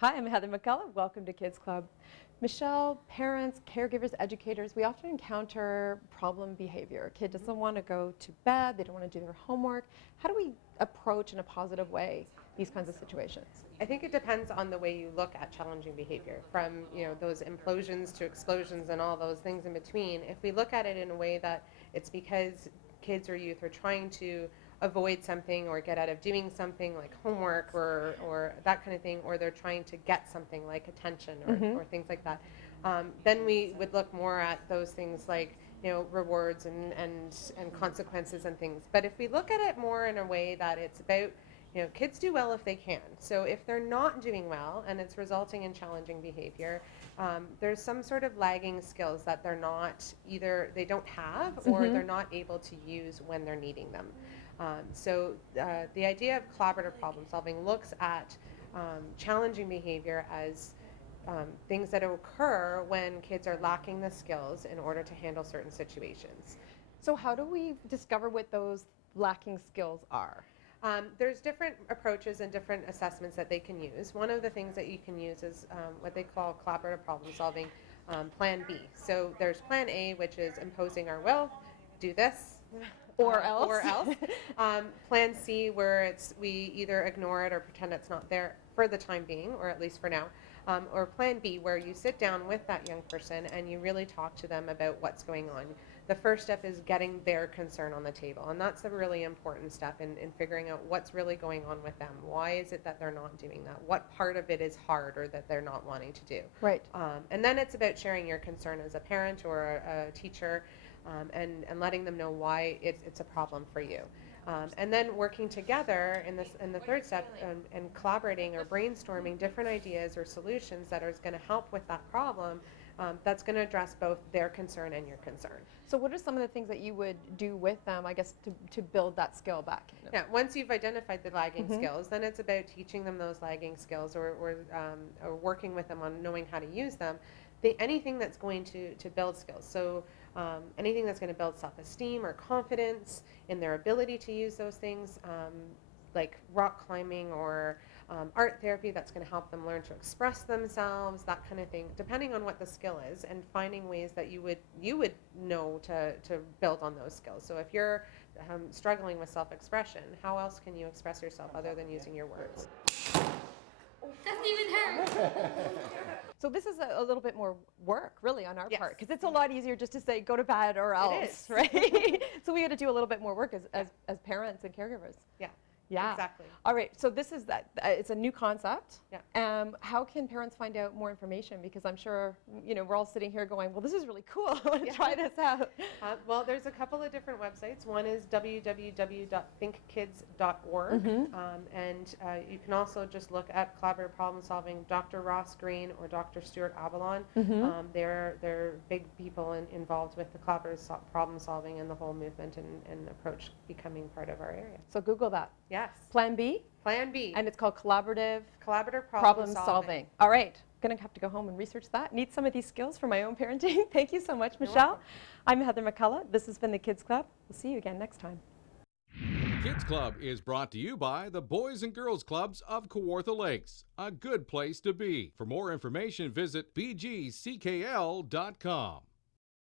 Hi, I'm Heather McCullough. Welcome to Kids Club. Michelle, parents, caregivers, educators, we often encounter problem behavior. A kid doesn't want to go to bed, they don't want to do their homework. How do we approach in a positive way these kinds of situations? I think it depends on the way you look at challenging behavior, from those implosions to explosions and all those things in between. If we look at it in a way that it's because kids or youth are trying to avoid something or get out of doing something like homework or that kind of thing, or they're trying to get something like attention or things like that, then we would look more at those things like rewards and consequences and things. But if we look at it more in a way that it's about kids do well if they can. So if they're not doing well and it's resulting in challenging behavior, there's some sort of lagging skills that they're not, either they don't have or they're not able to use when they're needing them. So the idea of collaborative problem solving looks at challenging behavior as things that occur when kids are lacking the skills in order to handle certain situations. So how do we discover what those lacking skills are? There's different approaches and different assessments that they can use. One of the things that you can use is what they call collaborative problem solving, Plan B. So there's Plan A, which is imposing our will, do this, or else. Plan C, where we either ignore it or pretend it's not there for the time being, or at least for now. Or Plan B, where you sit down with that young person and you really talk to them about what's going on. The first step is getting their concern on the table, and that's a really important step in figuring out what's really going on with them. Why is it that they're not doing that? What part of it is hard or that they're not wanting to do? Right. And then it's about sharing your concern as a parent or a teacher, and letting them know why it's a problem for you. And then working together in the third step and collaborating or brainstorming different ideas or solutions that are going to help with that problem, that's going to address both their concern and your concern. So what are some of the things that you would do with them, I guess, to build that skill back? Yeah, once you've identified the lagging skills, then it's about teaching them those lagging skills or working with them on knowing how to use them. Anything that's going to build skills. So anything that's going to build self-esteem or confidence in their ability to use those things, like rock climbing or art therapy, that's going to help them learn to express themselves, that kind of thing, depending on what the skill is, and finding ways that you would know to build on those skills. So if you're struggling with self-expression, how else can you express yourself other than using your words? Doesn't even hurt. So this is a little bit more work, really, on our Yes. part, because it's a lot easier just to say go to bed or else, is. right? So we got to do a little bit more work as parents and caregivers. Yeah. Yeah. Exactly. All right. So this is it's a new concept. Yeah. How can parents find out more information? Because I'm sure we're all sitting here going, well, this is really cool. I want to try this out. Well, there's a couple of different websites. One is www.thinkkids.org, and you can also just look at collaborative problem solving. Dr. Ross Green or Dr. Stuart Avalon. They're big people involved with the collaborative problem solving and the whole movement and approach becoming part of our area. So Google that. Yes. Plan B. Plan B. And it's called collaborative Problem solving. All right. Going to have to go home and research that. Need some of these skills for my own parenting. Thank you so much, Michelle. I'm Heather McCullough. This has been the Kids Club. We'll see you again next time. Kids Club is brought to you by the Boys and Girls Clubs of Kawartha Lakes, a good place to be. For more information, visit BGCKL.com.